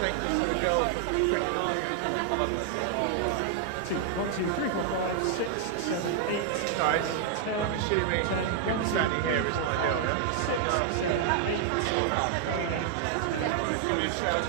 Thank you to the girl for printing on. 1, 2, 3, 4, 5, 6, 7, 8. Guys, I'm assuming people standing here isn't ideal, yeah? 6, 7, 8. Give me a shout.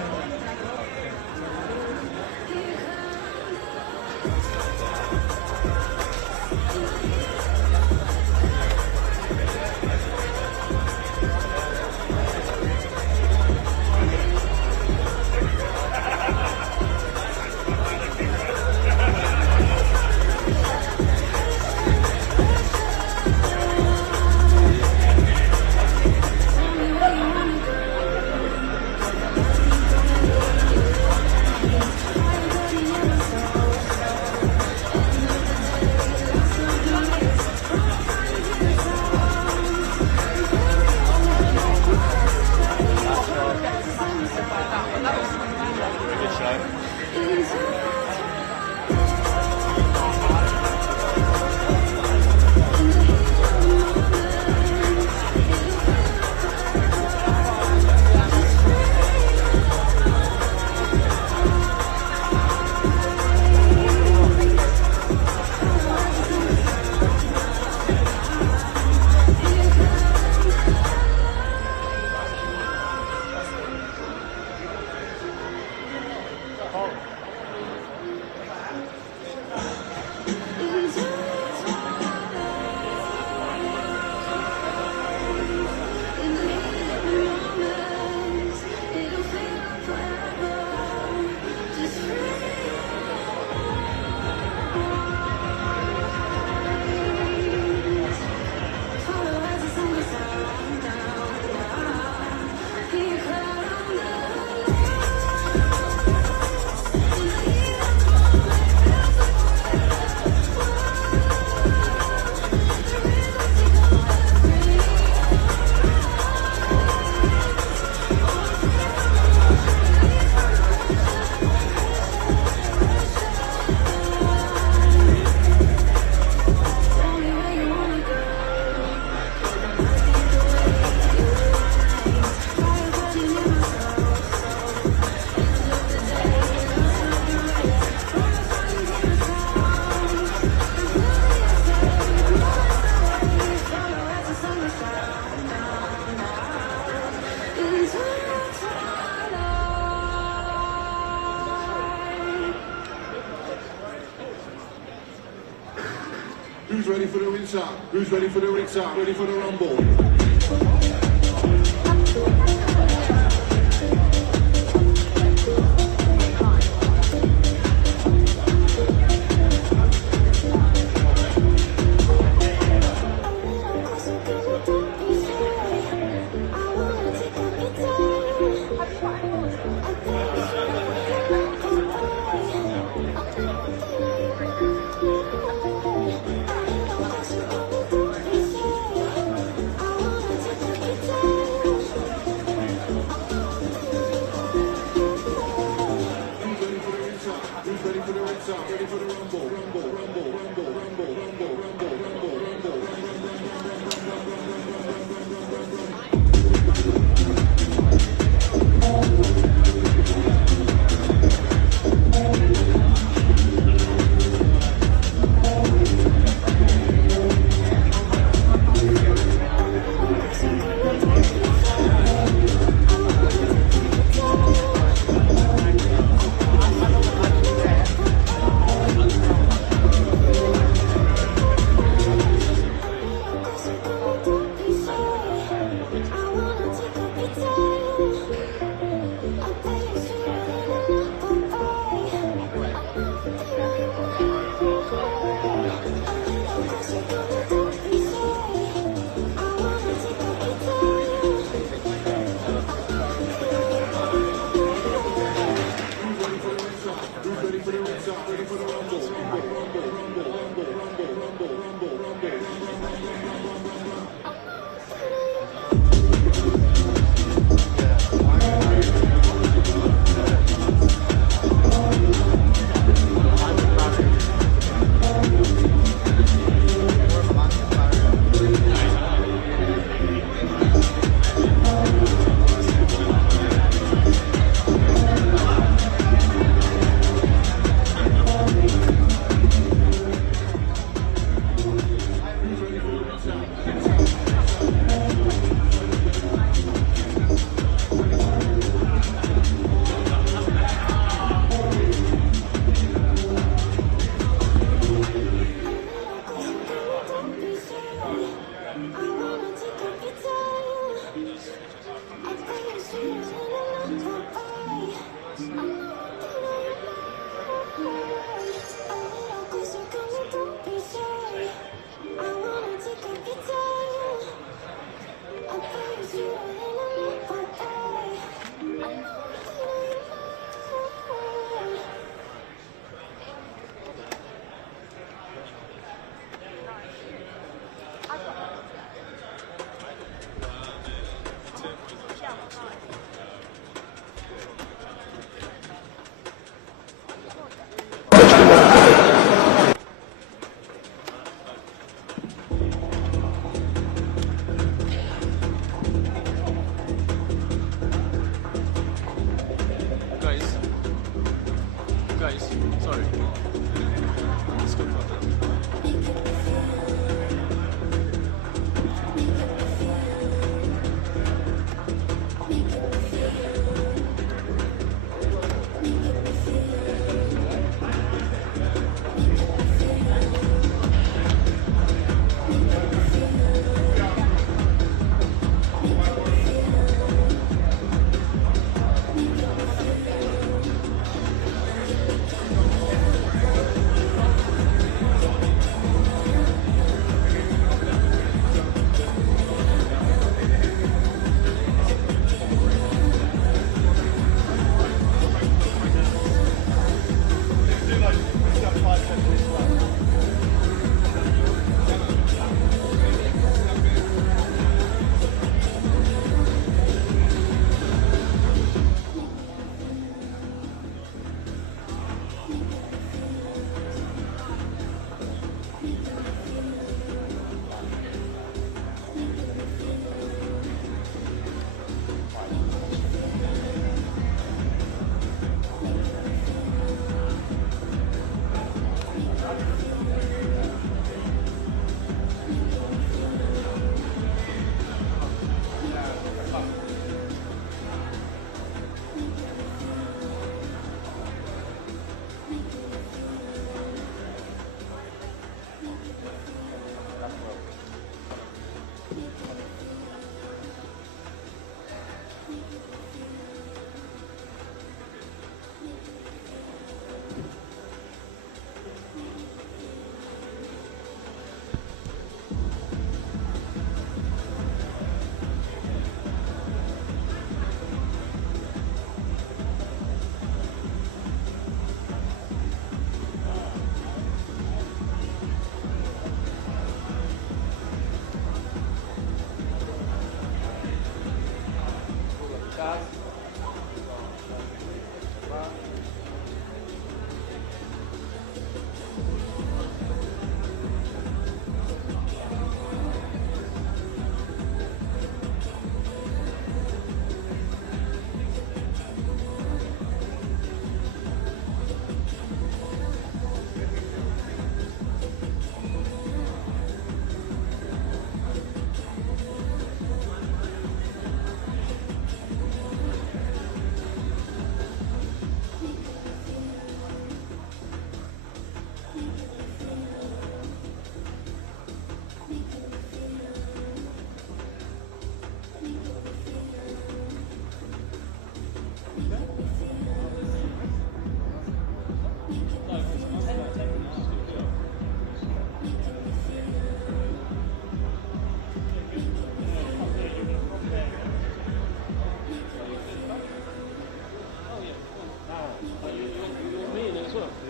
Who's ready for the ringside? Who's ready for the ringside? Ready for the rumble?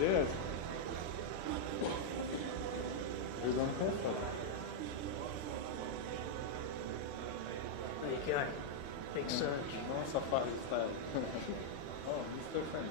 Yes. We don't have that. There you go. Big surge. No safari style. Oh, Mr. Fan.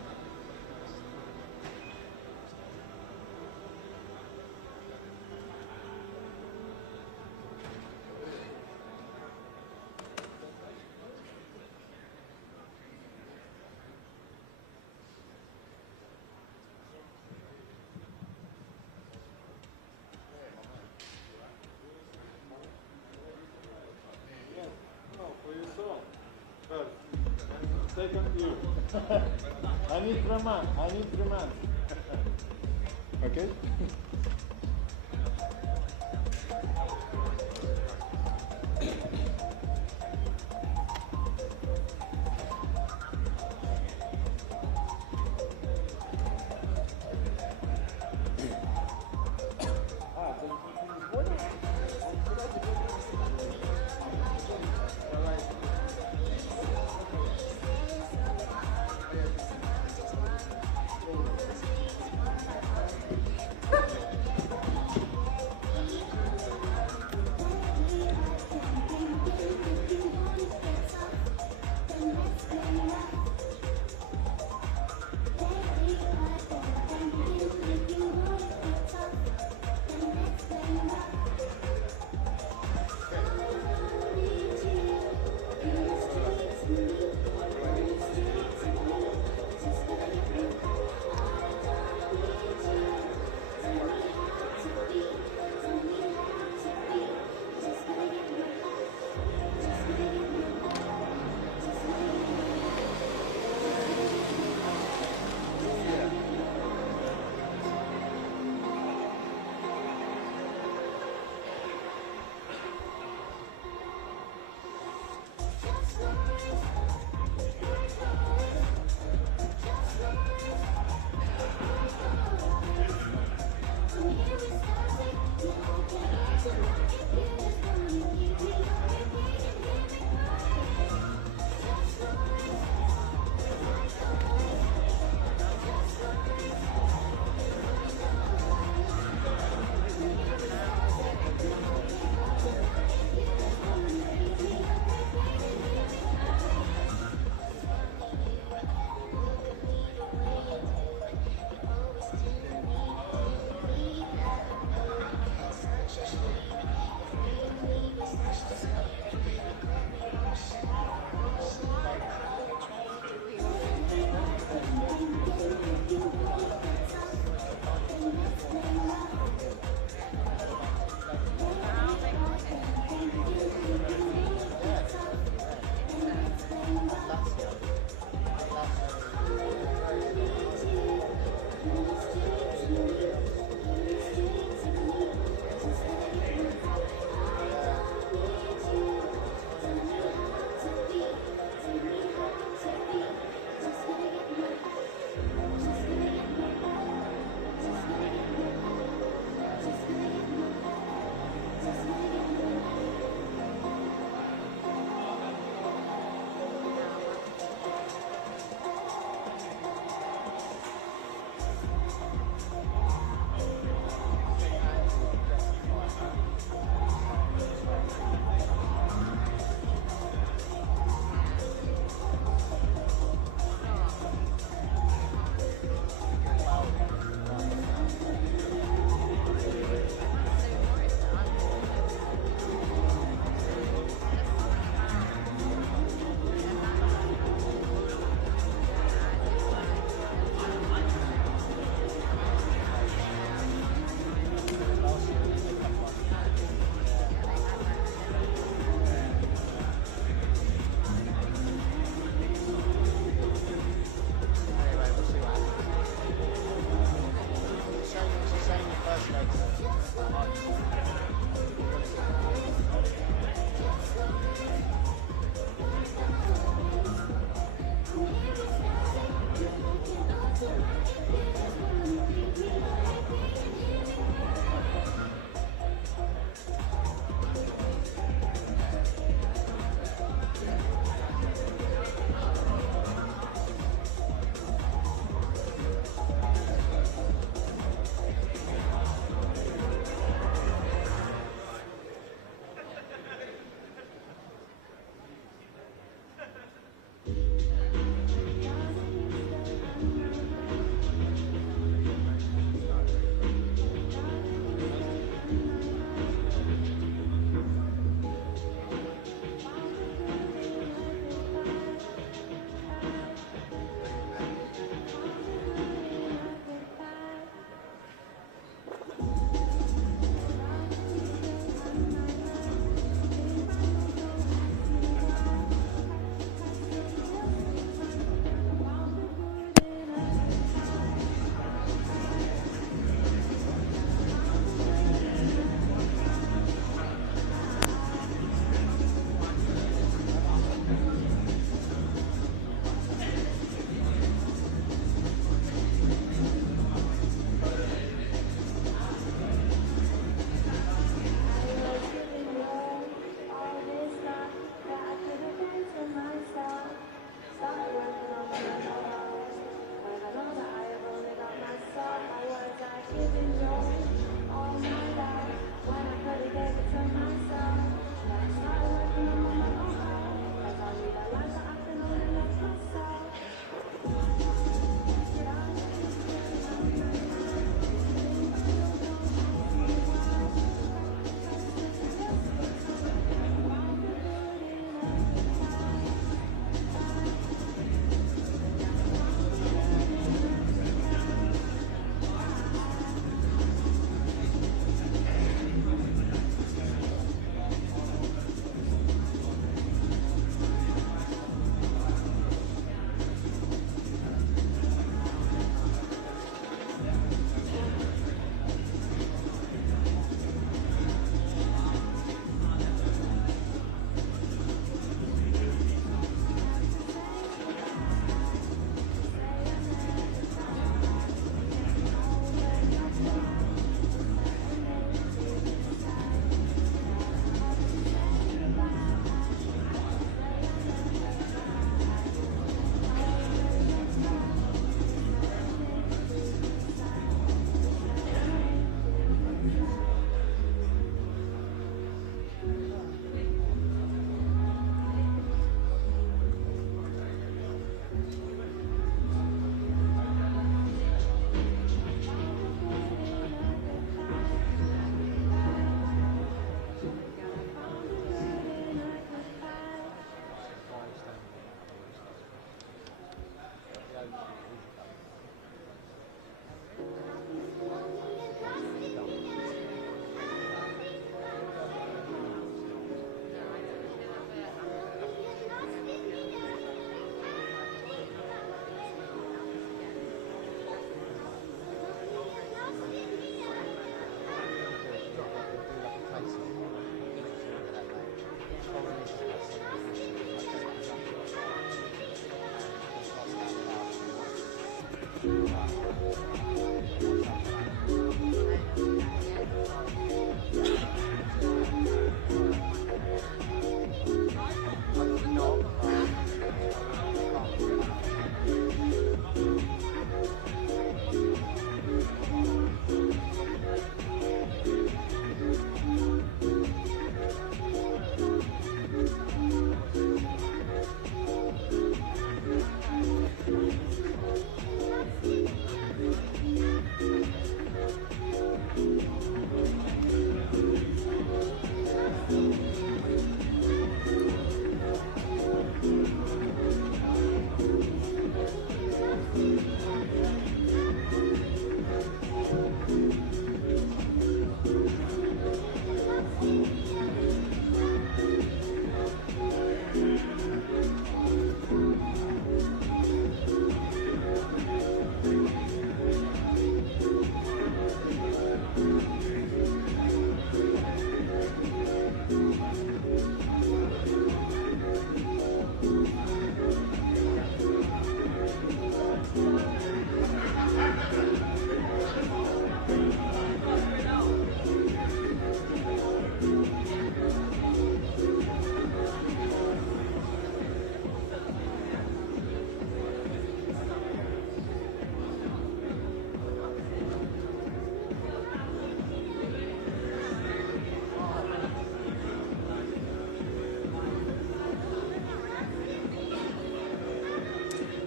Second view. I need 3 months. I need 3 months. Okay?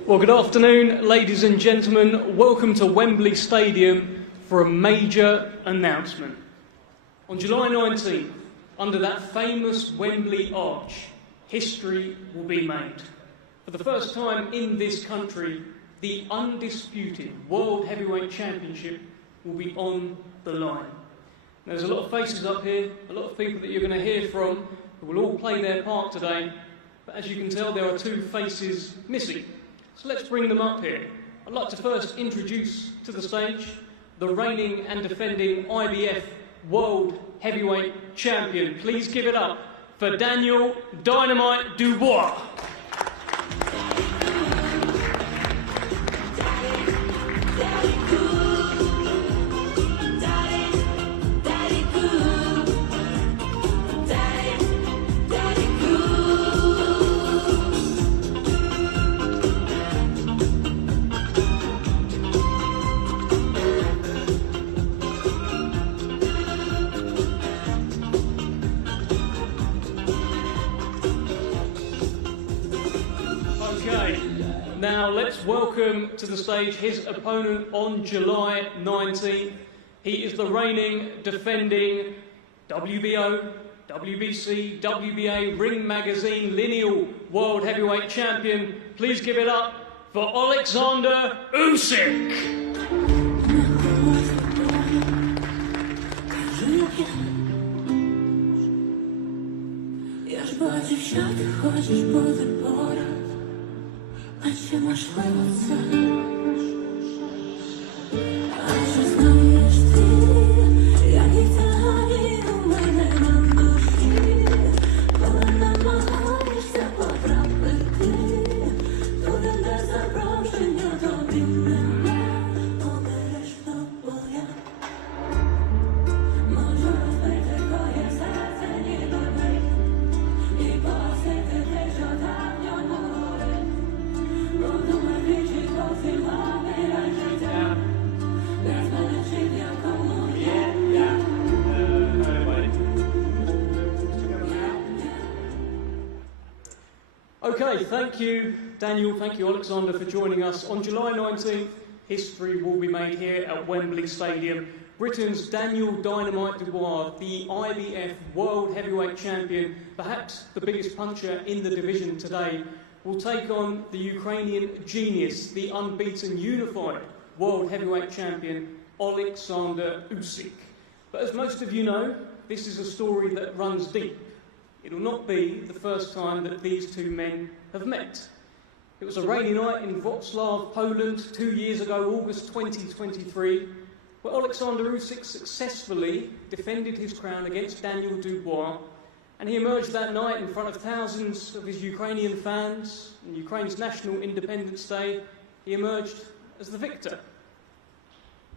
Well, good afternoon, ladies and gentlemen. Welcome to Wembley Stadium for a major announcement. On July 19th, under that famous Wembley arch, history will be made. For the first time in this country, the undisputed World Heavyweight Championship will be on the line. There's a lot of faces up here, a lot of people that you're going to hear from who will all play their part today, but as you can tell, there are two faces missing. So let's bring them up here. I'd like to first introduce to the stage the reigning and defending IBF World Heavyweight Champion. Please give it up for Daniel Dynamite Dubois. Now let's welcome to the stage his opponent on July 19th. He is the reigning, defending WBO, WBC, WBA, Ring Magazine, Lineal World Heavyweight Champion. Please give it up for Oleksandr Usyk. A się masz łące, a że znajesz ty, jaki talent u mnie mam duszy, powinna masz za poprawę ty, który bez zaproszenia do innego oberesz do boja. Może rozbędzie twoje serce nie do mej i posypy też odawnione. Okay, thank you, Daniel, thank you, Oleksandr, for joining us. On July 19th, history will be made here at Wembley Stadium. Britain's Daniel Dynamite Dubois, the IBF World Heavyweight Champion, perhaps the biggest puncher in the division today, will take on the Ukrainian genius, the unbeaten unified World Heavyweight Champion, Oleksandr Usyk. But as most of you know, this is a story that runs deep. It will not be the first time that these two men have met. It was a rainy night in Wrocław, Poland, 2 years ago, August 2023, where Oleksandr Usyk successfully defended his crown against Daniel Dubois, and he emerged that night in front of thousands of his Ukrainian fans on Ukraine's National Independence Day. He emerged as the victor.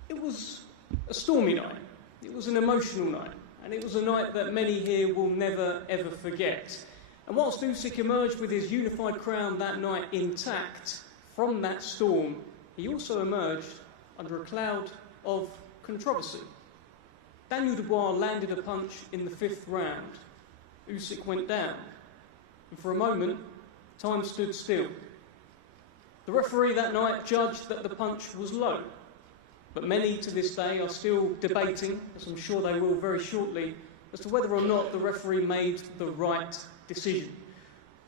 It was a stormy night, it was an emotional night, and it was a night that many here will never ever forget. And whilst Usyk emerged with his unified crown that night intact from that storm, he also emerged under a cloud of controversy. Daniel Dubois landed a punch in the 5th round. Usyk went down, and for a moment, time stood still. The referee that night judged that the punch was low, but many to this day are still debating, as I'm sure they will very shortly, as to whether or not the referee made the right decision.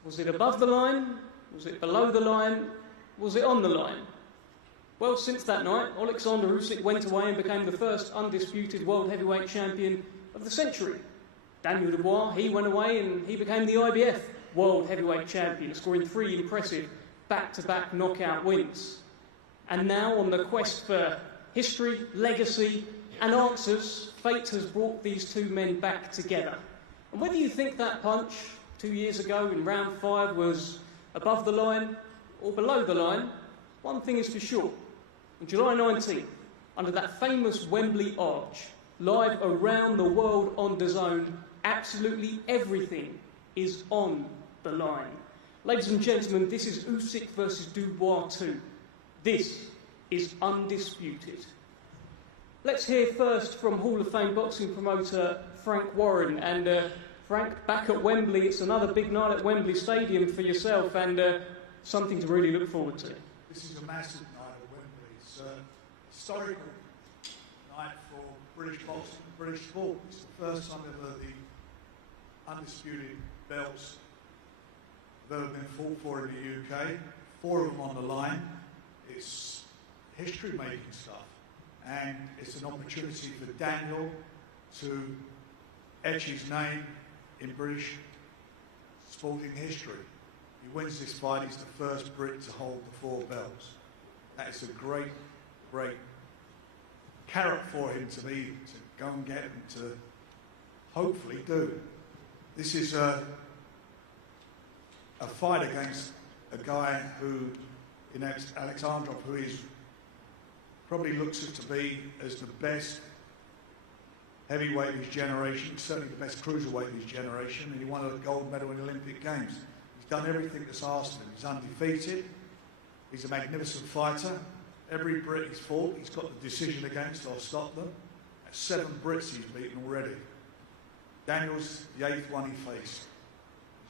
Was it above the line? Was it below the line? Was it on the line? Well, since that night, Oleksandr Usyk went away and became the first undisputed World Heavyweight Champion of the century. Daniel Dubois, he went away and he became the IBF World Heavyweight Champion, scoring 3 impressive back-to-back knockout wins. And now, on the quest for history, legacy and answers, fate has brought these two men back together. And whether you think that punch 2 years ago in round 5 was above the line or below the line, one thing is for sure. On July 19th, under that famous Wembley arch, live around the world on DAZN, absolutely everything is on the line. Ladies and gentlemen, this is Usyk versus Dubois 2. This is undisputed. Let's hear first from Hall of Fame boxing promoter Frank Warren. And Frank, back at Wembley, it's another big night at Wembley Stadium for yourself, and something to really look forward to. This is a massive night at Wembley. It's a historical night for British boxing, British sport. It's the first time ever the undisputed belts that have been fought for in the UK. 4 of them on the line. It's history-making stuff, and it's an opportunity for Daniel to etch his name in British sporting history. He wins this fight, he's the first Brit to hold the 4 belts. That is a great, great carrot for him to go and get and to hopefully do. This is a fight against a guy who, in Oleksandr, who is probably looks to be as the best heavyweight of his generation, certainly the best cruiserweight of his generation, and he won a gold medal in the Olympic Games. He's done everything that's asked of him. He's undefeated. He's a magnificent fighter. Every Brit he's fought, he's got the decision against or stopped them. That's 7 Brits he's beaten already. Daniel's the 8th one he faced.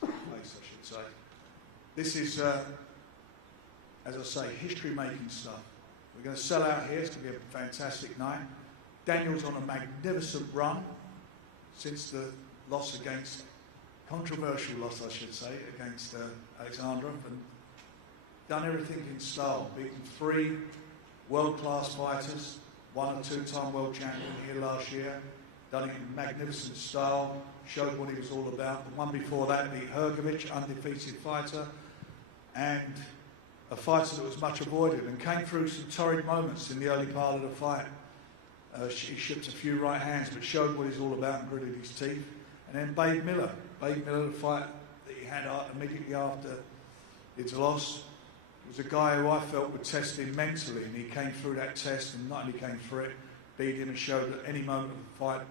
I should say. This is, as I say, history-making stuff. We're going to sell out here. It's going to be a fantastic night. Daniel's on a magnificent run since the loss against, controversial loss I should say, against Oleksandr, and done everything in style, beaten 3 world-class fighters, 1 and 2-time world champion here last year, done it in magnificent style, showed what he was all about. The one before that beat Hrgovic, undefeated fighter, and a fighter that was much avoided and came through some torrid moments in the early part of the fight. He shipped a few right hands, but showed what he's all about and gritted his teeth. And then Babe Miller, the fight that he had immediately after his loss, was a guy who I felt would test him mentally, and he came through that test and not only came through it, beat him and showed at any moment of the fight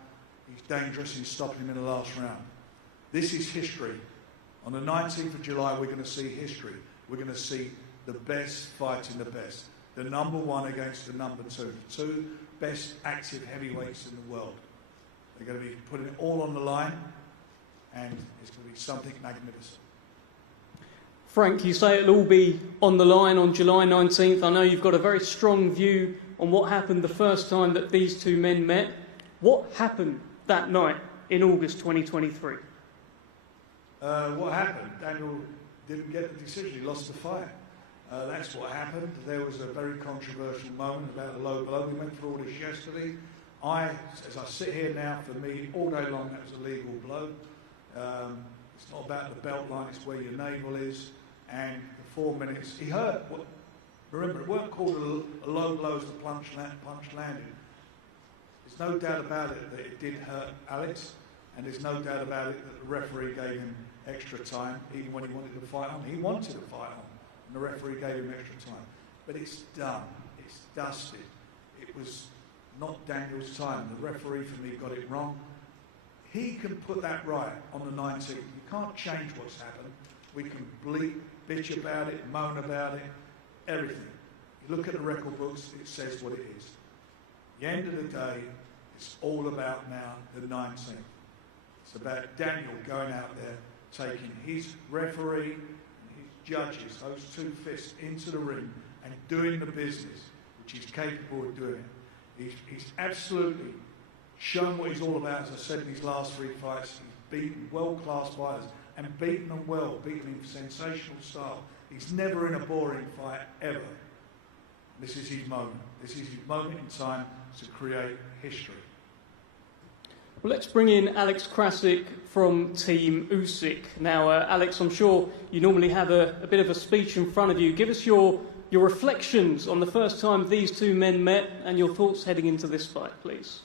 he's dangerous in stopping him in the last round. This is history. On the 19th of July, we're going to see history. We're going to see the best fighting the best. The number 1 against the number 2. The 2 best active heavyweights in the world. They're going to be putting it all on the line, and it's going to be something magnificent. Frank, you say it'll all be on the line on July 19th. I know you've got a very strong view on what happened the first time that these 2 men met. What happened that night in August 2023? What happened? Daniel didn't get the decision. He lost the fight. That's what happened. There was a very controversial moment about a low blow. We went through all this yesterday. As I sit here now, for me, all day long, that was a legal blow. It's not about the belt line, it's where your navel is. And for 4 minutes, he hurt. Remember, it weren't called a low blow as the punch landed. There's no doubt about it that it did hurt Alex, and there's no doubt about it that the referee gave him extra time, even when he wanted to fight on. He wanted to fight on, and the referee gave him extra time. But it's done. It's dusted. It was not Daniel's time. The referee, for me, got it wrong. He can put that right on the 19th. You can't change what's happened. We can bitch about it, moan about it, everything. You look at the record books, it says what it is. At the end of the day, it's all about now the 19th. It's about Daniel going out there, taking his referee and his judges, those 2 fists, into the ring and doing the business, which he's capable of doing. He's absolutely shown what he's all about, as I said in his last 3 fights. He's beaten world-class fighters and beaten them well, beaten in sensational style. He's never in a boring fight, ever. This is his moment. This is his moment in time to create history. Well, let's bring in Alex Krasik from Team Usyk. Now, Alex, I'm sure you normally have a bit of a speech in front of you. Give us your reflections on the first time these 2 men met and your thoughts heading into this fight, please.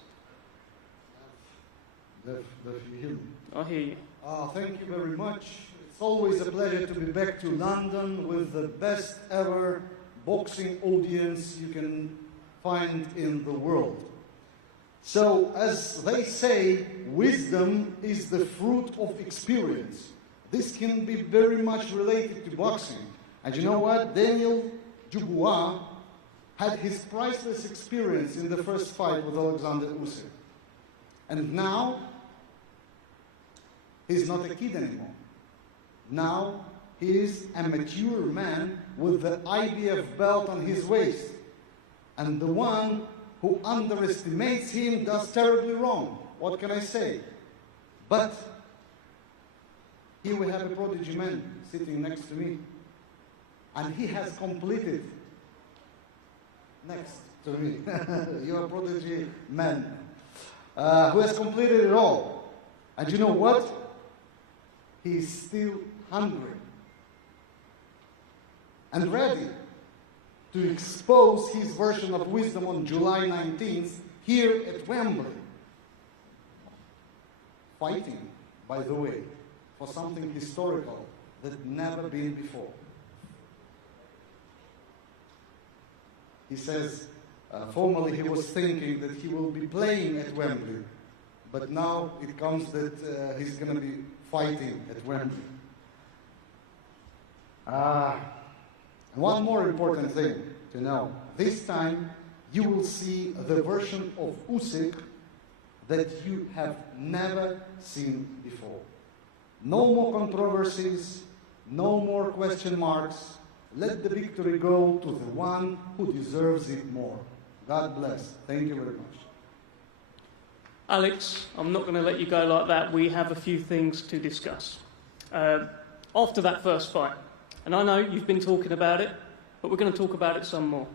Does you hear me? I hear you. Thank you very much. It's always a pleasure to be back to London with the best ever boxing audience you can find in the world. So, as they say, wisdom is the fruit of experience. This can be very much related to boxing. And you know what? Daniel Dubois had his priceless experience in the first fight with Oleksandr Usyk. And now, he's not a kid anymore. Now, he is a mature man with the IBF belt on his waist. And the one who underestimates him does terribly wrong. What can I say? But here we have a prodigy man sitting next to me. And he has completed, next to me, you're a prodigy man, who has completed it all. And you know what? He's still hungry and ready to expose his version of wisdom on July 19th here at Wembley. Fighting, by the way, for something historical that never been before. He says, formerly he was thinking that he will be playing at Wembley, but now it comes that he's going to be fighting at Wembley. And one more important thing to know. This time you will see the version of Usyk that you have never seen before. No more controversies, no more question marks. Let the victory go to the one who deserves it more. God bless. Thank you very much. Alex, I'm not going to let you go like that. We have a few things to discuss. After that first fight, and I know you've been talking about it, but we're going to talk about it some more.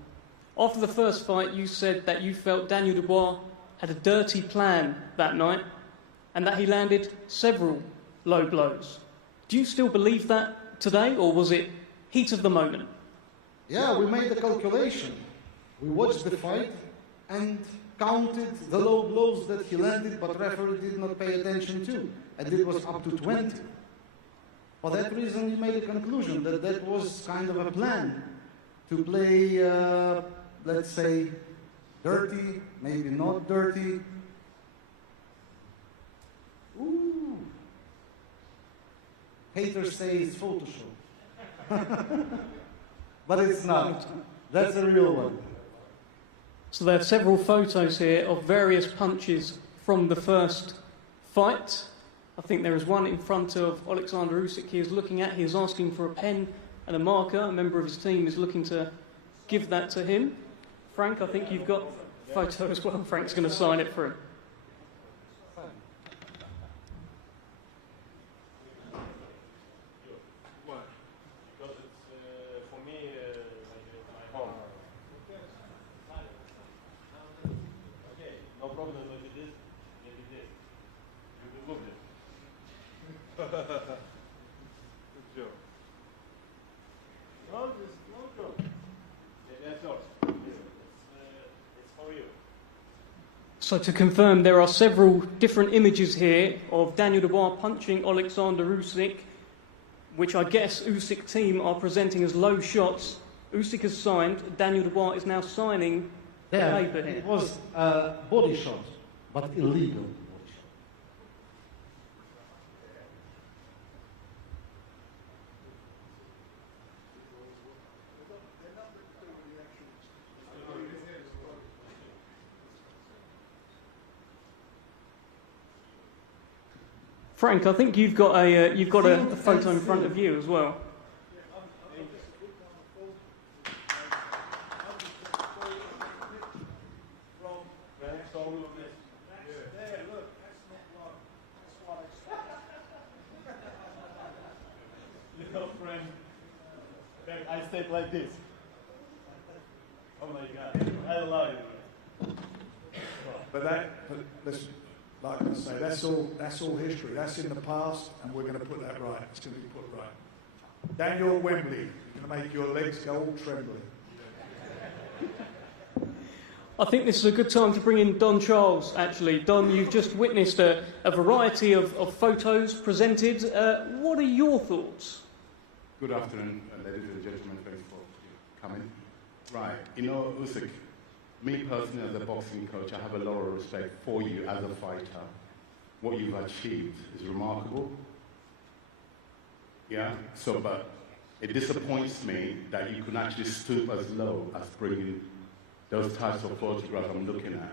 After the first fight, you said that you felt Daniel Dubois had a dirty plan that night and that he landed several low blows. Do you still believe that today, or was it heat of the moment? Yeah, we made the calculation. We watched the fight and counted the low blows that he landed, but referee did not pay attention to, and it was up to 20. For that reason, we made a conclusion that that was kind of a plan to play, let's say, dirty, maybe not dirty. Ooh. Haters say it's Photoshop. But it's not. That's a real one. So there are several photos here of various punches from the first fight. I think there is one in front of Oleksandr Usyk he is looking at. He is asking for a pen and a marker. A member of his team is looking to give that to him. Frank, I think you've got a photo as well. Frank's going to sign it for him. Because it's, for me, like my home. Okay, no problem with this. Maybe this. You will look it. Good job. No, this is no joke. That's yours. It's for you. So to confirm, there are several different images here of Daniel Dubois punching Oleksandr Usyk, which I guess Usyk team are presenting as low shots. Usyk has signed. Daniel Dubois is now signing the paper here. It was a body shot, but illegal. Frank, I think you've got a photo in front of you as well. Little friend, I stayed like this. Oh my God, I love you. But listen, like I say, that's all history. That's in the past, and we're going to put that right. It's going to be put right. Daniel Wembley, going to make your legs go all trembling. I think this is a good time to bring in Don Charles, actually. Don, you've just witnessed a variety of photos presented. What are your thoughts? Good afternoon, ladies and gentlemen. Thanks for coming. Right, you know, Usyk, me personally as a boxing coach, I have a lot of respect for you as a fighter. What you've achieved is remarkable. Yeah, so, but it disappoints me that you could actually stoop as low as bringing those types of photographs I'm looking at.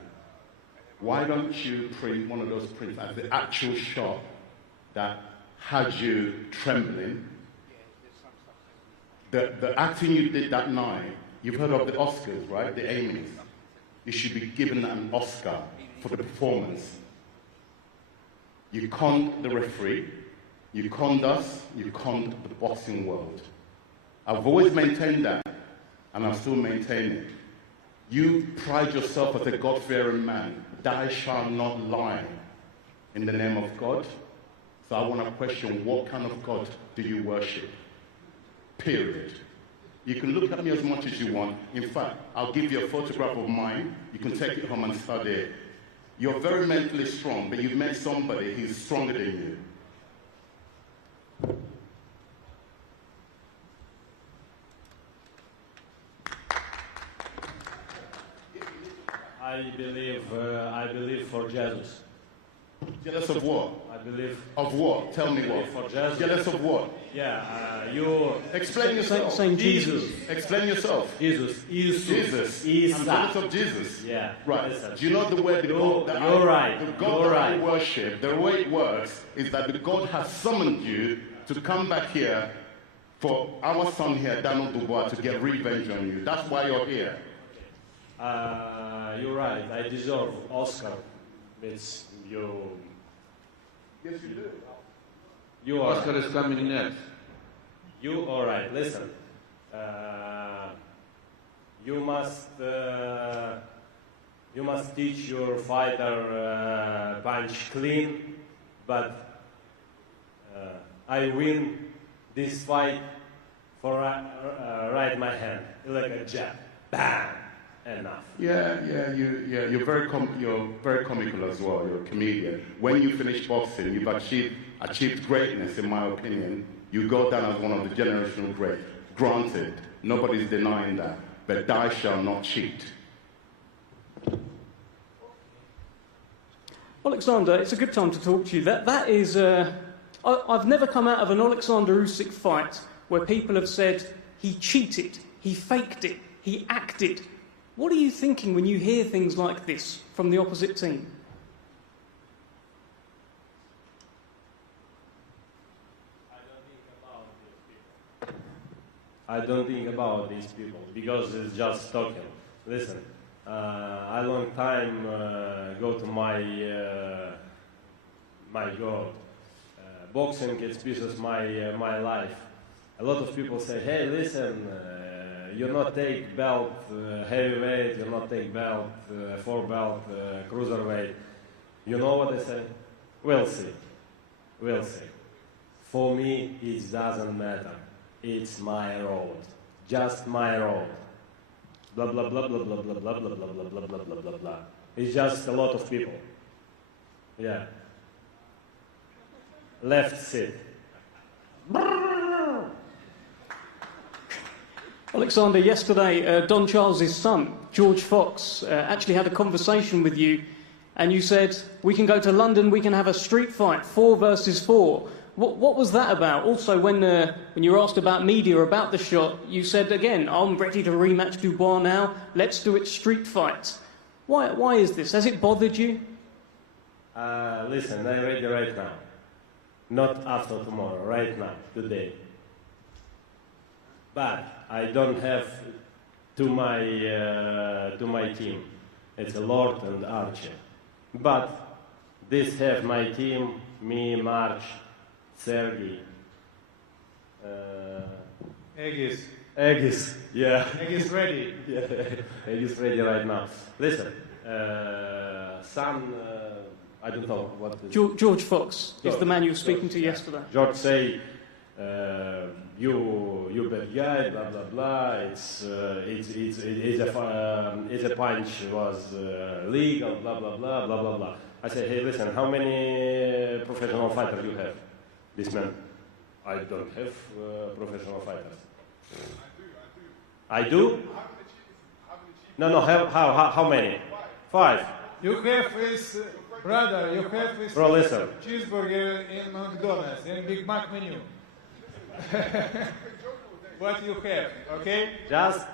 Why don't you print one of those prints as the actual shot that had you trembling the acting you did that night, you've heard of the Oscars, right? The Emmys. You should be given an Oscar for the performance. You conned the referee, you conned us, you conned the boxing world. I've always maintained that, and I'll still maintain it. You pride yourself as a God-fearing man. Thou shalt not lie in the name of God. So I want to question, what kind of God do you worship? Period. You can look at me as much as you want. In fact, I'll give you a photograph of mine. You can take it home and study it. You're very mentally strong, but you've met somebody who's stronger than you. I believe for Jesus. Jealous of what? I believe. Of what? Tell me what. For Jesus. Jealous of what? Yeah, you. Explain yourself. Saying Jesus. Explain yourself. Jesus. Jesus. I'm jealous of Jesus. Yeah. Right. Listen. Do you know the way the God that You're right. The God that I worship, the way it works is that the God has summoned you to come back here for our son here, Dinamita Dubois, to get revenge on you. That's why you're here. You're right. I deserve Oscar. It's you. Yes, you do. You are. Oscar is coming next. You all right? Listen. You must teach your fighter punch clean, but I win this fight for right my hand like a jab. Bam. Enough. You're very comical as well. You're a comedian. When you finish boxing, you've achieved greatness, in my opinion. You go down as one of the generational greats. Granted, nobody's denying that, but thou shalt not cheat. Oleksandr, it's a good time to talk to you. That is, I've never come out of an Oleksandr Usyk fight where people have said he cheated, he faked it, he acted. What are you thinking when you hear things like this from the opposite team? I don't think about these people because it's just talking. Listen, I long time go to my God. Boxing experiences my life. A lot of people say, hey, listen, you not take belt heavyweight, you not take belt 4 belt cruiserweight. You know what I say? We'll see. We'll see. For me, it doesn't matter. It's my road. Just my road. Blah blah blah blah blah blah blah blah blah blah blah blah blah blah blah. It's just a lot of people. Yeah. Left sit. Oleksandr, yesterday, Don Charles's son, George Fox, actually had a conversation with you, and you said, we can go to London, we can have a street fight, 4 versus 4. What was that about? Also, when you were asked about media, about the shot, you said, again, I'm ready to rematch Dubois now, let's do it street fight. Why is this? Has it bothered you? Listen, I'm ready right now. Not after tomorrow, right now, today. But I don't have to my team. It's a Lord and Archer. But this have my team, me, March, Sergey. Egis, yeah. Egis ready. Yeah, Egis ready right now. Listen, I don't know what is George Fox is the man you were speaking to yesterday. George say, you bad guy, blah blah blah. It's a punch was legal, blah blah blah blah blah blah. I say, hey, listen, how many professional fighters you have? This man, I don't have professional fighters. I do. No. How many? 5. You have his brother. You have his Bro, listen. cheeseburger in McDonald's in Big Mac menu. What you have, okay? Just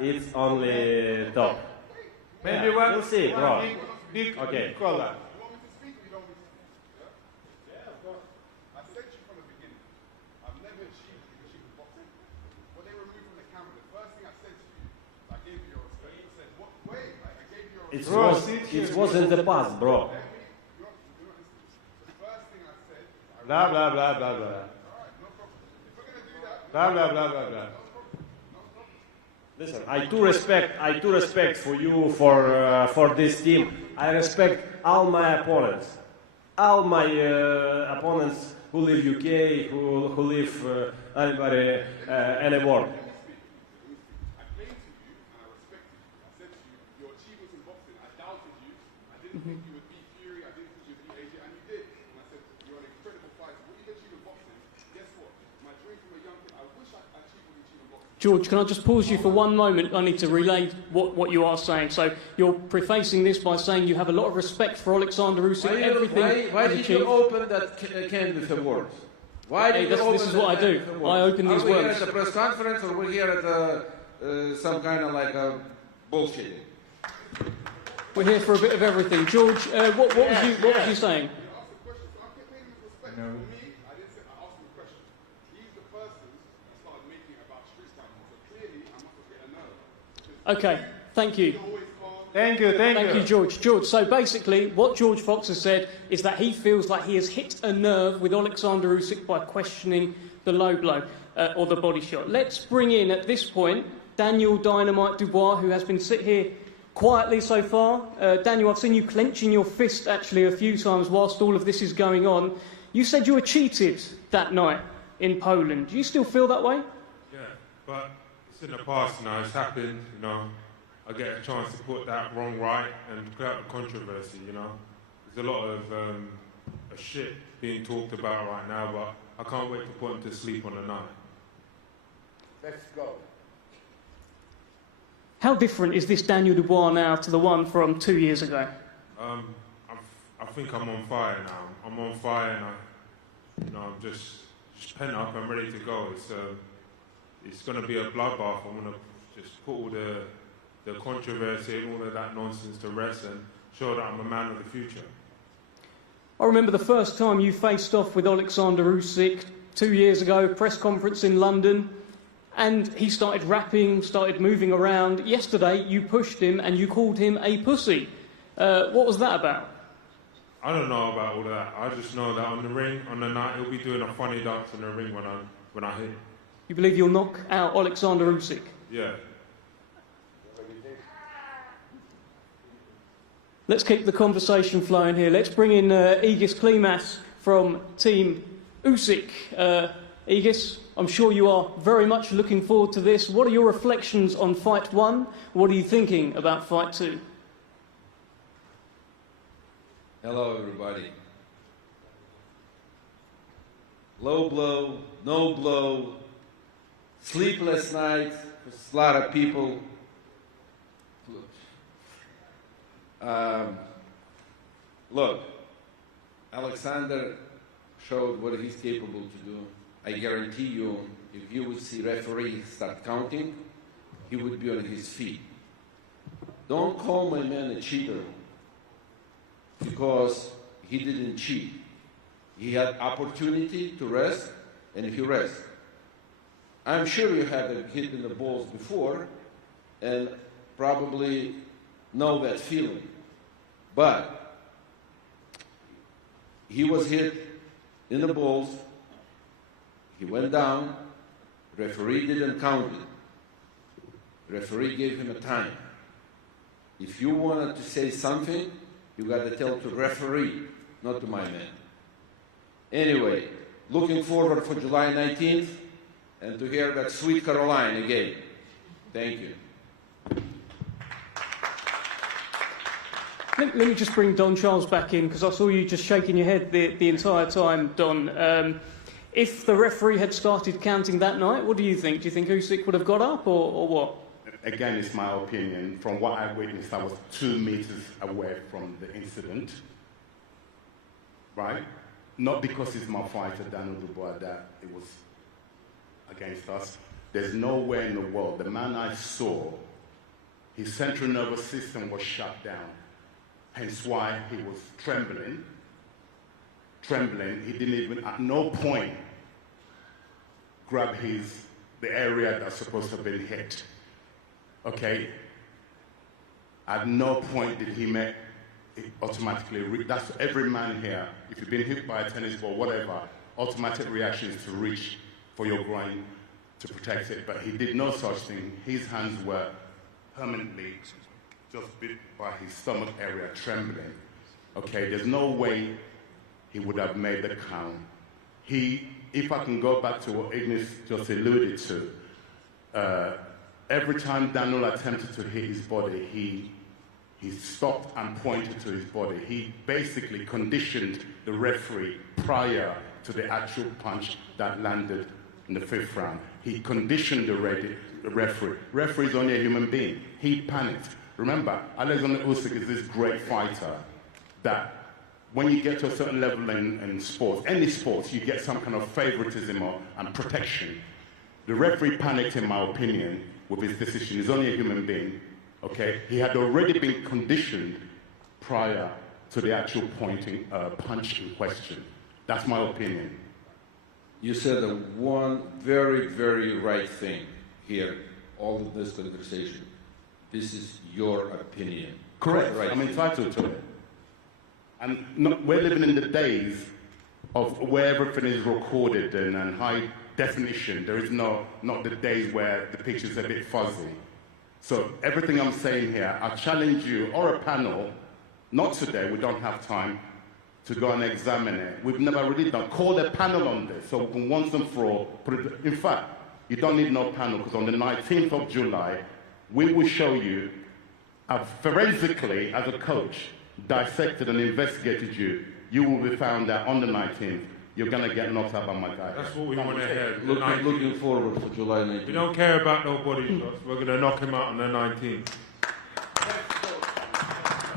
it's only top. Maybe Yeah, one. we'll see, one bro. Big Okay. cola. I said to you from the beginning, I've never achieved boxing. What they were it Bro, was in the past, bro. Blah, blah, blah, blah, blah. Blah, blah, blah, blah, blah. Listen, I do respect for you for this team. I respect all my opponents, who live UK, who live any world. George, can I just pause you for one moment? I need to relay what you are saying. So you're prefacing this by saying you have a lot of respect for Oleksandr Usyk. Why did you open that can with the words? Why did you open this is what I do. I open these words. Are we here at a press conference or we're here at some kind of like a bullshit? We're here for a bit of everything. George, what was you saying? No. Okay, thank you. Thank you, thank you. Thank you, George. George, so basically, what George Fox has said is that he feels like he has hit a nerve with Oleksandr Usyk by questioning the low blow or the body shot. Let's bring in, at this point, Daniel Dynamite Dubois, who has been sitting here quietly so far. Daniel, I've seen you clenching your fist, actually, a few times whilst all of this is going on. You said you were cheated that night in Poland. Do you still feel that way? Yeah, but it's in the past now, it's happened, you know. I get a chance to put that wrong right and clear up the controversy, you know. There's a lot of shit being talked about right now, but I can't wait to put him to sleep on the night. Let's go. How different is this Daniel Dubois now to the one from 2 years ago? I think I'm on fire now. I'm on fire and I'm just pent up and ready to go. It's going to be a bloodbath. I'm going to just put all the controversy and all of that nonsense to rest and show that I'm a man of the future. I remember the first time you faced off with Oleksandr Usyk 2 years ago, press conference in London, and he started rapping, started moving around. Yesterday, you pushed him and you called him a pussy. What was that about? I don't know about all of that. I just know that on the ring, on the night, he'll be doing a funny dance in the ring when I hit. You believe you'll knock out Oleksandr Usyk? Yeah. Let's keep the conversation flowing here. Let's bring in Egis Klimas from Team Usyk. Egis, I'm sure you are very much looking forward to this. What are your reflections on Fight 1? What are you thinking about Fight 2? Hello, everybody. Low blow, no blow, sleepless night for a lot of people. Look, Oleksandr showed what he's capable to do. I guarantee you, if you would see referee start counting, he would be on his feet. Don't call my man a cheater, because he didn't cheat. He had opportunity to rest, and he rested. I'm sure you had a hit in the balls before, and probably know that feeling. But he was hit in the balls, he went down, referee didn't count it. Referee gave him a time. If you wanted to say something, you got to tell to referee, not to my man. Anyway, looking forward for July 19th and to hear that sweet Caroline again. Thank you. Let me just bring Don Charles back in, because I saw you just shaking your head the entire time, Don. If the referee had started counting that night, what do you think? Do you think Usyk would have got up, or what? Again, it's my opinion. From what I witnessed, I was 2 meters away from the incident, right? Not because it's my fighter, Daniel Dubois, that it was against us. There's nowhere in the world. The man I saw, his central nervous system was shut down. Hence why he was trembling. He didn't even, at no point, grab the area that's supposed to have been hit. Okay? At no point did he make it automatically. That's every man here. If you've been hit by a tennis ball, whatever, automatic reaction is to reach for your groin to protect it. But he did no such thing. His hands were permanently just bit by his stomach area, trembling. Okay, there's no way he would have made the count. If I can go back to what Ignis just alluded to, every time Daniel attempted to hit his body, he stopped and pointed to his body. He basically conditioned the referee prior to the actual punch that landed in the 5th round. He conditioned the referee. Referee is only a human being. He panicked. Remember, Oleksandr Usyk is this great fighter that when you get to a certain level in sports, any sports, you get some kind of favoritism and protection. The referee panicked, in my opinion, with his decision. He's only a human being, okay? He had already been conditioned prior to the actual punch in question. That's my opinion. You said one very, very right thing here, all of this conversation. This is your opinion. Correct. Right. I'm entitled to it. And we're living in the days of where everything is recorded and high definition. There is not the days where the picture's a bit fuzzy. So everything I'm saying here, I challenge you or a panel, not today, we don't have time, to go and examine it. We've never really done. Call a panel on this so we can once and for all put it. In fact, you don't need no panel because on the 19th of July, we will show you forensically, as a coach, dissected and investigated you. You will be found that on the 19th, you're going to get knocked out by my guy. That's what we want to hear. Looking forward for July 19th. We don't care about no body shots. We're going to knock him out on the 19th.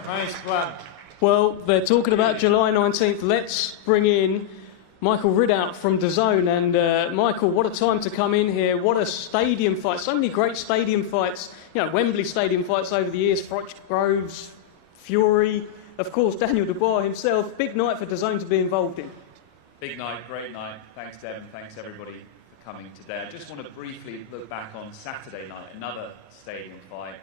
Nice plan. Well, they're talking about July 19th. Let's bring in Michael Ridout from DAZN. And Michael, what a time to come in here. What a stadium fight. So many great stadium fights. You know, Wembley stadium fights over the years. Froch Groves, Fury. Of course, Daniel Dubois himself. Big night for DAZN to be involved in. Big night, great night. Thanks, Devin. Thanks, everybody, for coming today. I just want to briefly look back on Saturday night, another stadium fight,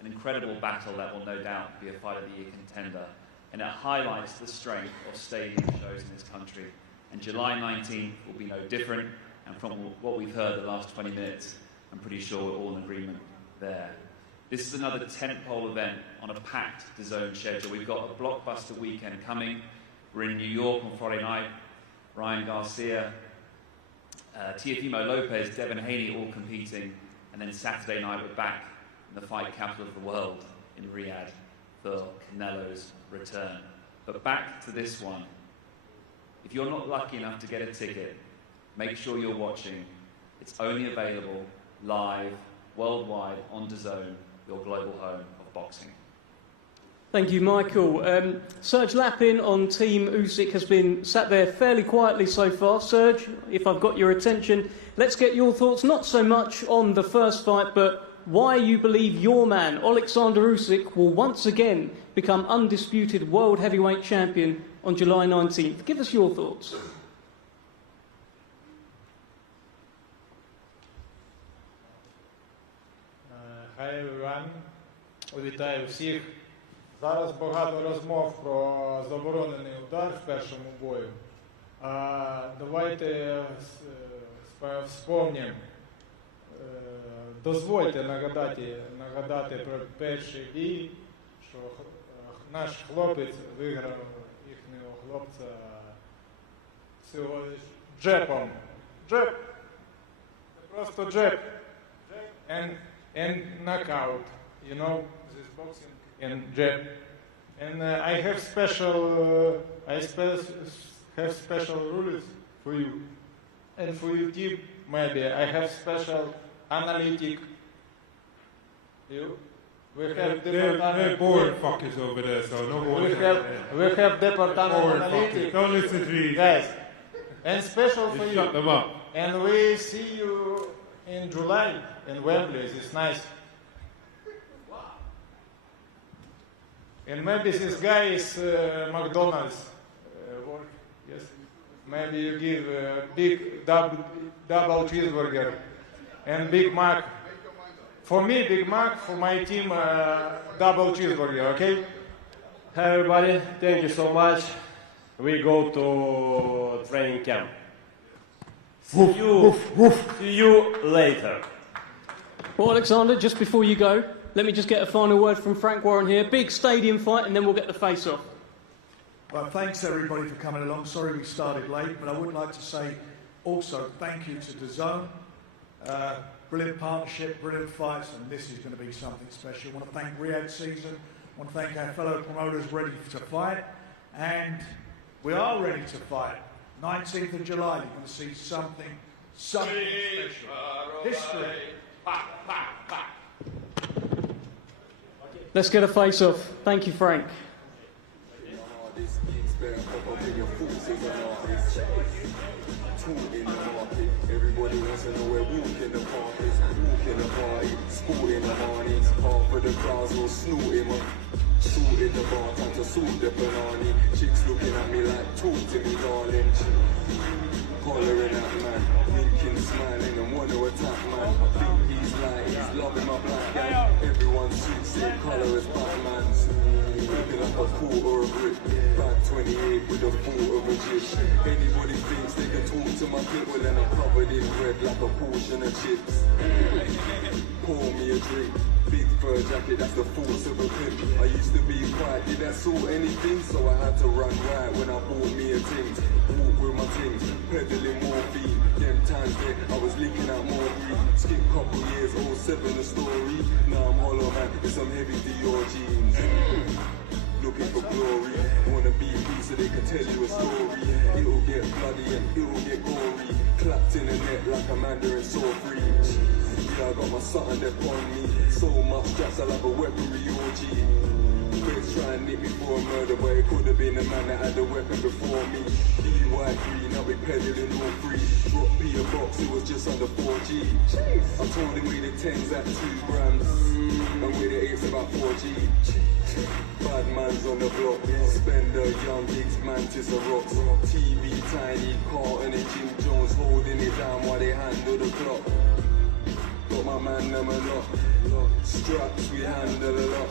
an incredible battle that will no doubt be a Fight of the Year contender. And it highlights the strength of stadium shows in this country. And July 19th will be no different. And from what we've heard the last 20 minutes, I'm pretty sure we're all in agreement there. This is another tentpole event on a packed DAZN schedule. We've got a blockbuster weekend coming. We're in New York on Friday night. Ryan Garcia, Teofimo Lopez, Devin Haney all competing. And then Saturday night we're back in the fight capital of the world in Riyadh for Canelo's return. But back to this one. If you're not lucky enough to get a ticket, make sure you're watching. It's only available live, worldwide, on DAZN, your global home of boxing. Thank you, Michael. Serge Lapin on Team Usyk has been sat there fairly quietly so far. Serge, if I've got your attention, let's get your thoughts, not so much on the first fight, but why you believe your man, Oleksandr Usyk, will once again become undisputed world heavyweight champion on July 19th. Give us your thoughts. Hi everyone. Вітаю всіх. Зараз багато розмов про заборонений удар в першому бою. Давайте вспомнимо. Дозвольте нагадати про перший бій, що наш хлопець виграв їхнього хлопця всього лиш джебом. Джеб. Просто джеб. And knockout. You know, this boxing and jab. And I have special rules for you. And for you team, maybe I have special analytic. We have they're bored fuckers over there, so no more. We have department analytic. Don't listen to these guys. And special for you. Shut them up. And we see you in July in Wembley. It's nice. And maybe this guy is McDonald's work. Yes. Maybe you give a big double cheeseburger and Big Mac For me, Big Mac. For my team, double cheeseburger, okay? Hi everybody, thank you so much. We go to training camp. See you later. Well, Oleksandr, just before you go, let me just get a final word from Frank Warren here. Big stadium fight, and then we'll get the face-off. Well, thanks everybody for coming along. Sorry we started late, but I would like to say also thank you to DAZN. Brilliant partnership, brilliant fights, and this is going to be something special. I want to thank Riyadh Season. I want to thank our fellow promoters ready to fight, and we are ready to fight. 19th of July, you're going to see something special. History. Let's get a face-off. Thank you, Frank. Everybody wants to know where walk in the park is. Walk in the party, school in the mornings. Half of the crowds will snoot him up. Shoot in the bar, time to suit the banana. Chicks looking at me like, talk to me, darling. Collaring at man, thinking, smiling, and want to attack man. I think he's like, he's loving my black gang. Everyone suits same colour as Batman's. Looking like a quarter of brick, back 28 with a quarter of a chip. Anybody thinks they can talk to my kid, well then I'm covered in red like a portion of chips. Pour me a drink, big fur jacket, that's the force of a pimp. I used to be quiet, did I saw anything? So I had to run right when I bought me a ting. Walk with my things, peddling morphine. Them times there, I was leaking out more green. Skip couple years, 07 a story. Now I'm hollow man, with some heavy Dior jeans. Looking for glory, wanna be free so they can tell you a story. It'll get bloody and it'll get gory. Clapped in the neck like a mandarin saw free. Yeah, I got my son there on me. So much straps, I like a weaponry orgy. Feds try and nick me for a murder, but it could have been the man that had the weapon before me. DY green, I'll be peddling all free. Drop P a box, it was just under 4G. I told him we the 10s at 2 grams, and with the 8s about 4G. Bad man's on the block, Spender, young gigs, mantis and rocks. TV, tiny, Carlton and Jim Jones holding it down while they handle the clock. Got my man them a lot, straps we handle a lot.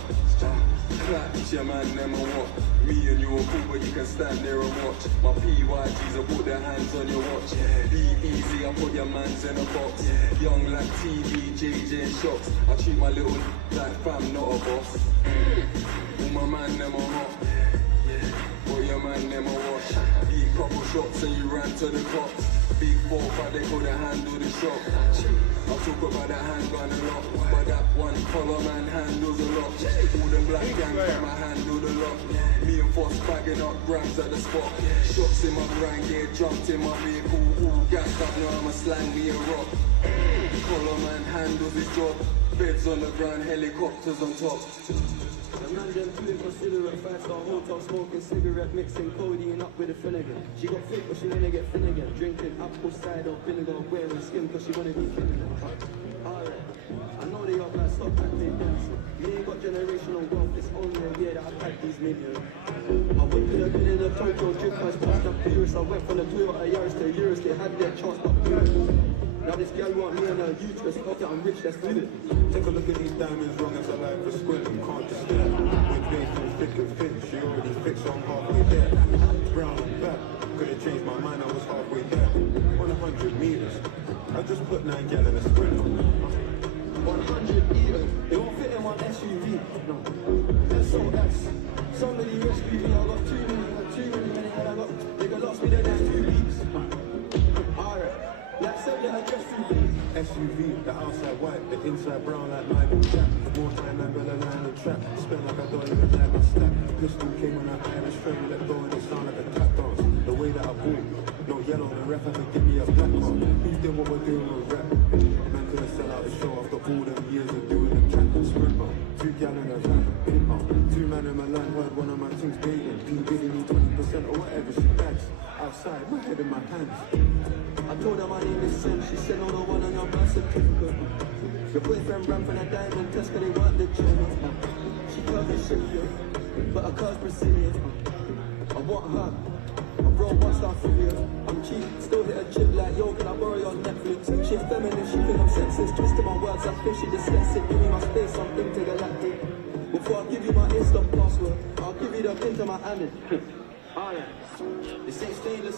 Claps your man them a what? Me and you are cool but you can stand there and watch. My PYGs I put their hands on your watch. Be easy, I put your mans in a box. Young like TV, JJ and shocks. I treat my little like fam, not a boss. All my man them a hot. But your man them a wash. Eat couple shots and you ran to the cops. Big 4-5, they couldn't handle the shot. I talk about the handgun a lot, but that one collar man handles a lot. All the black gang from I handle a lot. Me and Foss bagging up grams at the spot. Shots in my brain, get jumped in my vehicle. All gassed up, now I'ma slang me a rock. Collar man handles his job. Beds on the ground, helicopters on top. The man them feeling for cigarette, 5-star hotel, smoking cigarette, mixing codeine up with a Finnegan. She got fit but she wanna get Finnegan. Drinking apple cider vinegar, wearing skin cause she wanna be Finnegan. Alright, I know they are bad, stop acting dancing. Me ain't got generational wealth, it's only a year that I've had these millions. I went to the been in the Tokyo drip, I passed up Paris. I went from the Toyota Yaris to Euros, they had their chance up Paris. Now this girl want me and her uterus, okay, I'm rich, let's do it. Take a look at these diamonds, wrong as I like for squint, can't just stare. With bacon, thick and thin, she already fixed, so I'm halfway there. Brown and back, could've changed my mind, I was halfway there. 100 meters, I just put 9 gal in a sprint. 100 meters, it won't fit in one SUV, no. SOS, so many rescue me, I got too many, and I got, nigga lost me the next 2 weeks. Alright. Let's send you a dress SUV, the outside white, the inside brown like Michael Jack. More time than Bella line and trap. Spend like I don't even like my stack. Pistol came on an Irish frame, let go and it sound like a tap dance. The way that I boom, no yellow, the ref has to give me a black card. Who's doing what we're doing with rap? Man couldn't sell out the show after all them years of doing the track. Sprint on, 2 gal in a van, pin on. 2 man in my line, heard one of my things begging. P giving me 20% or whatever she bags. Outside, my head in my hands. I told her my name is Sam, she said no, the one on your birth certificate. Your boyfriend ran for that diamond test cause they want the gym. She curves is Syria, but her curves Brazilian. I want her, I roll 1 star for you. I'm cheap, still hit a chip like yo, can I borrow your Netflix? She feminine, she think I'm sexist, twisting my words, I'm fishy, dyslexic. Give me my space, I'm intergalactic. Before I give you my Insta password, I'll give you the pin to my Amin. They say stay the